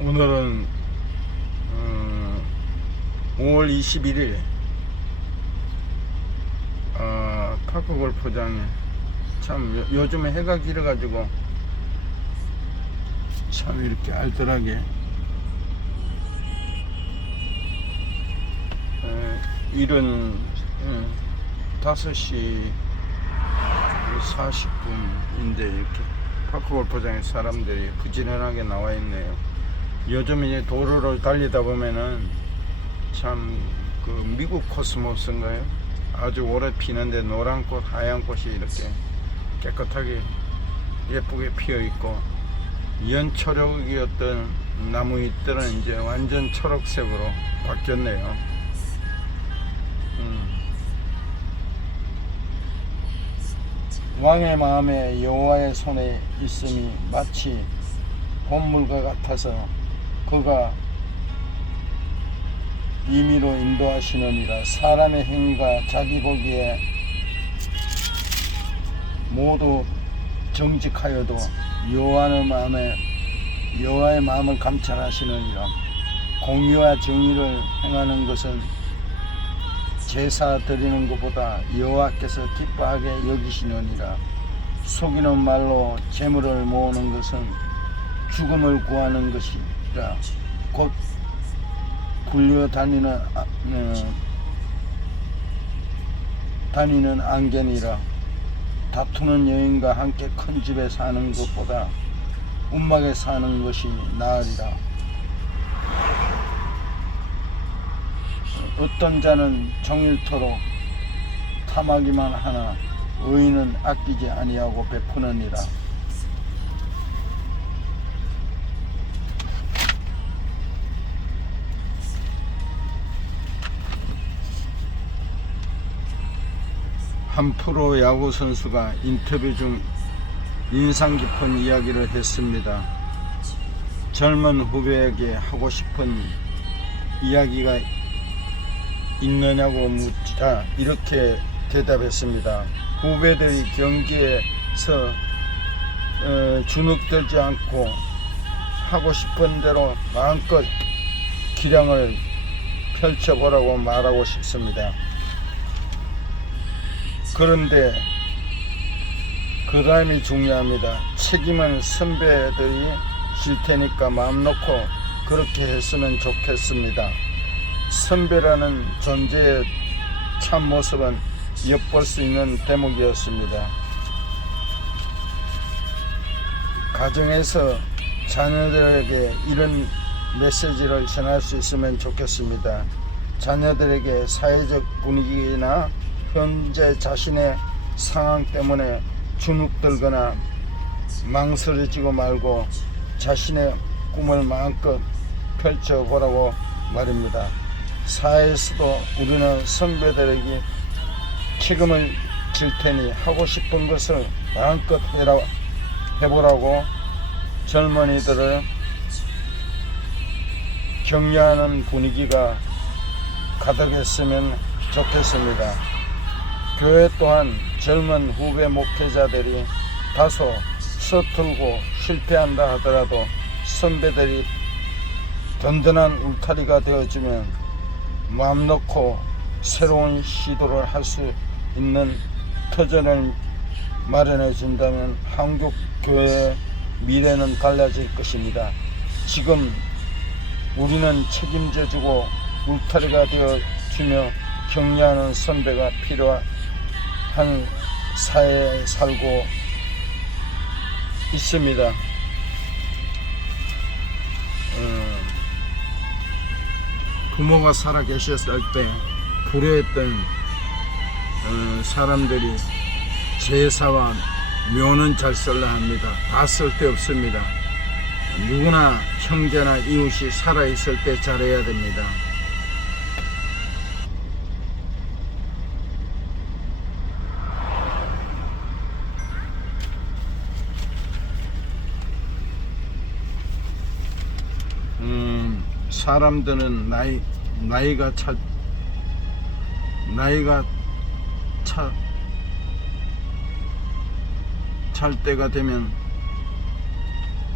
오늘은 5월 21일 파크 골프장에 참 요즘에 해가 길어가지고 참 이렇게 알뜰하게 이른 5시 40분인데 이렇게 파크 골프장에 사람들이 부지런하게 나와 있네요. 요즘 이제 도로를 달리다 보면은 참 그 미국 코스모스인가요? 아주 오래 피는데 노란 꽃, 하얀 꽃이 이렇게 깨끗하게 예쁘게 피어 있고, 연초록이었던 나무 잎들은 이제 완전 초록색으로 바뀌었네요. 왕의 마음에 여호와의 손에 있음이 마치 본물과 같아서 그가 임의로 인도하시느니라. 사람의 행위가 자기 보기에 모두 정직하여도 여호와의 마음을 감찰하시느니라. 공의와 정의를 행하는 것은 제사 드리는 것보다 여호와께서 기뻐하게 여기시느니라. 속이는 말로 재물을 모으는 것은 죽음을 구하는 것이라. 곧 굴려 다니는 안개니라. 다투는 여인과 함께 큰 집에 사는 것보다 움막에 사는 것이 나으리라. 어떤 자는 종일토록 탐하기만 하나 의인은 아끼지 아니하고 베푸느니라. 한 프로 야구 선수가 인터뷰 중 인상 깊은 이야기를 했습니다. 젊은 후배에게 하고 싶은 이야기가 있느냐고 묻자 이렇게 대답했습니다. 후배들이 경기에서 주눅들지 않고 하고 싶은 대로 마음껏 기량을 펼쳐보라고 말하고 싶습니다. 그런데 그 다음이 중요합니다. 책임은 선배들이 질 테니까 마음 놓고 그렇게 했으면 좋겠습니다. 선배라는 존재의 참모습은 엿볼 수 있는 대목이었습니다. 가정에서 자녀들에게 이런 메시지를 전할 수 있으면 좋겠습니다. 자녀들에게 사회적 분위기나 현재 자신의 상황 때문에 주눅들거나 망설여지고 말고 자신의 꿈을 마음껏 펼쳐보라고 말입니다. 사회에서도 우리는 선배들에게 책임을 질 테니 하고 싶은 것을 마음껏 해보라고 젊은이들을 격려하는 분위기가 가득했으면 좋겠습니다. 교회 또한 젊은 후배 목회자들이 다소 서툴고 실패한다 하더라도 선배들이 든든한 울타리가 되어주면 마음 놓고 새로운 시도를 할 수 있는 터전을 마련해 준다면 한국 교회의 미래는 달라질 것입니다. 지금 우리는 책임져주고 울타리가 되어주며 격려하는 선배가 필요한 사회에 살고 있습니다. 부모가 살아 계셨을 때 불효했던 사람들이 제사와 묘는 잘 쓸라 합니다. 다 쓸데없습니다. 누구나 형제나 이웃이 살아있을 때 잘해야 됩니다. 사람들은 나이가 찰 때가 되면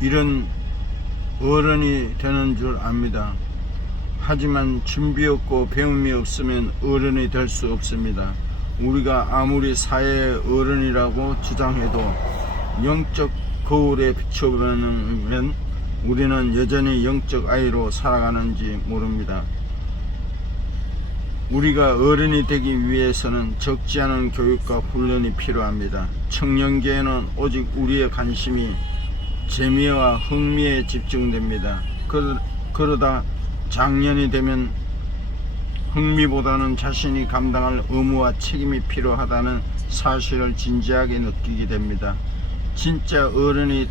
이런 어른이 되는 줄 압니다. 하지만 준비 없고 배움이 없으면 어른이 될 수 없습니다. 우리가 아무리 사회의 어른이라고 주장해도 영적 거울에 비춰보면 우리는 여전히 영적 아이로 살아가는지 모릅니다. 우리가 어른이 되기 위해서는 적지 않은 교육과 훈련이 필요합니다. 청년기에는 오직 우리의 관심이 재미와 흥미에 집중됩니다. 그러다 장년이 되면 흥미보다는 자신이 감당할 의무와 책임이 필요하다는 사실을 진지하게 느끼게 됩니다. 진짜 어른이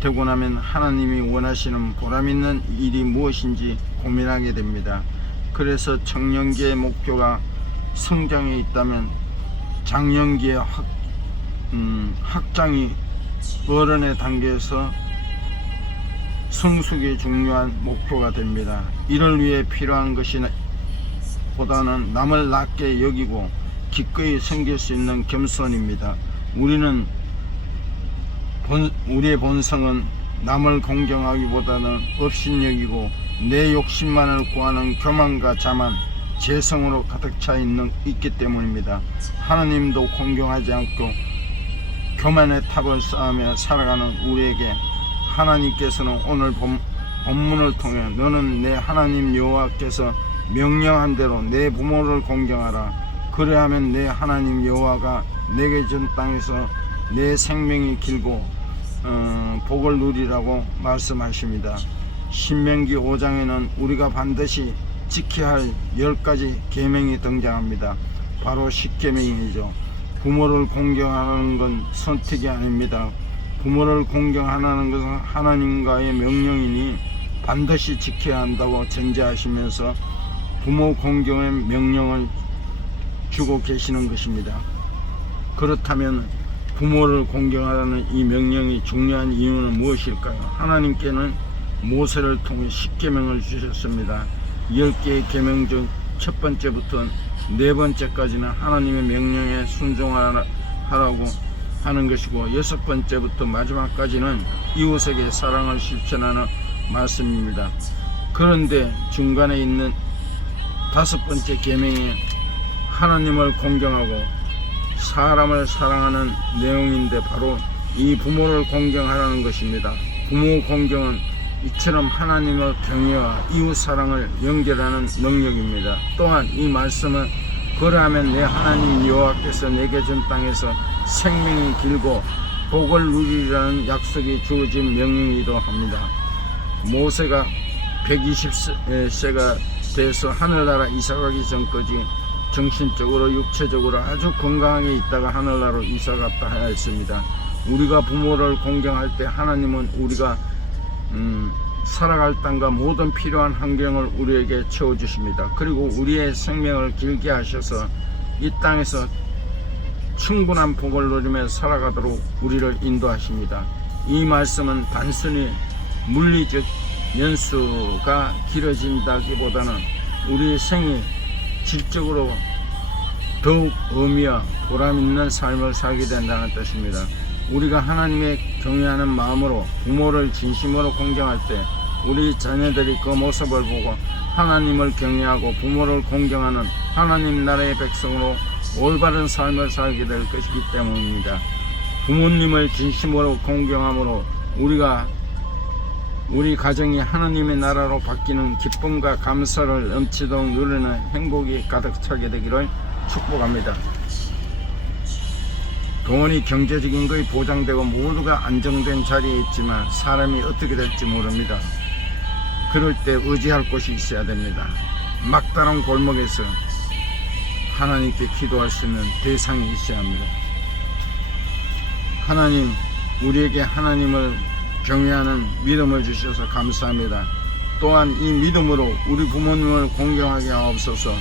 되고 나면 하나님이 원하시는 보람있는 일이 무엇인지 고민하게 됩니다. 그래서 청년기의 목표가 성장에 있다면 장년기의 학장이 어른의 단계에서 성숙이 중요한 목표가 됩니다. 이를 위해 필요한 것이 보다는 남을 낮게 여기고 기꺼이 섬길 수 있는 겸손입니다. 우리의 본성은 남을 공경하기보다는 업신여기고 내 욕심만을 구하는 교만과 자만, 재성으로 가득 차 있기 때문입니다. 하나님도 공경하지 않고 교만의 탑을 쌓으며 살아가는 우리에게 하나님께서는 오늘 본문을 통해 너는 내 하나님 여호와께서 명령한 대로 내 부모를 공경하라. 그래하면 내 하나님 여호와가 내게 준 땅에서 내 생명이 길고 복을 누리라고 말씀하십니다. 신명기 5장에는 우리가 반드시 지켜야 할 10가지 계명이 등장합니다. 바로 10계명이죠. 부모를 공경하는 건 선택이 아닙니다. 부모를 공경하는 것은 하나님과의 명령이니 반드시 지켜야 한다고 전제하시면서 부모 공경의 명령을 주고 계시는 것입니다. 그렇다면 부모를 공경하라는 이 명령이 중요한 이유는 무엇일까요? 하나님께는 모세를 통해 10계명을 주셨습니다. 10개의 계명 중 첫 번째부터 네 번째까지는 하나님의 명령에 순종하라고 하는 것이고, 여섯 번째부터 마지막까지는 이웃에게 사랑을 실천하는 말씀입니다. 그런데 중간에 있는 다섯 번째 계명이 하나님을 공경하고 사람을 사랑하는 내용인데 바로 이 부모를 공경하라는 것입니다. 부모 공경은 이처럼 하나님의 경외와 이웃 사랑을 연결하는 능력입니다. 또한 이 말씀은 그러하면 내 하나님 여호와께서 내게 준 땅에서 생명이 길고 복을 누리라는 약속이 주어진 명령이기도 합니다. 모세가 120세가 돼서 하늘나라 이사가기 전까지 정신적으로 육체적으로 아주 건강하게 있다가 하늘나라로 이사갔다 하였습니다. 우리가 부모를 공경할 때 하나님은 우리가 살아갈 땅과 모든 필요한 환경을 우리에게 채워주십니다. 그리고 우리의 생명을 길게 하셔서 이 땅에서 충분한 복을 누리며 살아가도록 우리를 인도하십니다. 이 말씀은 단순히 물리적 연수가 길어진다기보다는 우리의 생이 질적으로 더욱 의미와 보람있는 삶을 살게 된다는 뜻입니다. 우리가 하나님의 경외하는 마음으로 부모를 진심으로 공경할 때 우리 자녀들이 그 모습을 보고 하나님을 경외하고 부모를 공경하는 하나님 나라의 백성으로 올바른 삶을 살게 될 것이기 때문입니다. 부모님을 진심으로 공경함으로 우리 가정이 하나님의 나라로 바뀌는 기쁨과 감사를 넘치도록 누리는 행복이 가득 차게 되기를 축복합니다. 돈이 경제적인 것이 보장되고 모두가 안정된 자리에 있지만 사람이 어떻게 될지 모릅니다. 그럴 때 의지할 곳이 있어야 됩니다. 막다른 골목에서 하나님께 기도할 수 있는 대상이 있어야 합니다. 하나님, 우리에게 하나님을 경외하는 믿음을 주셔서 감사합니다. 또한 이 믿음으로 우리 부모님을 공경하게 하옵소서.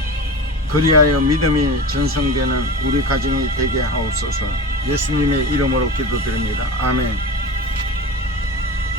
그리하여 믿음이 전성되는 우리 가정이 되게 하옵소서. 예수님의 이름으로 기도드립니다. 아멘.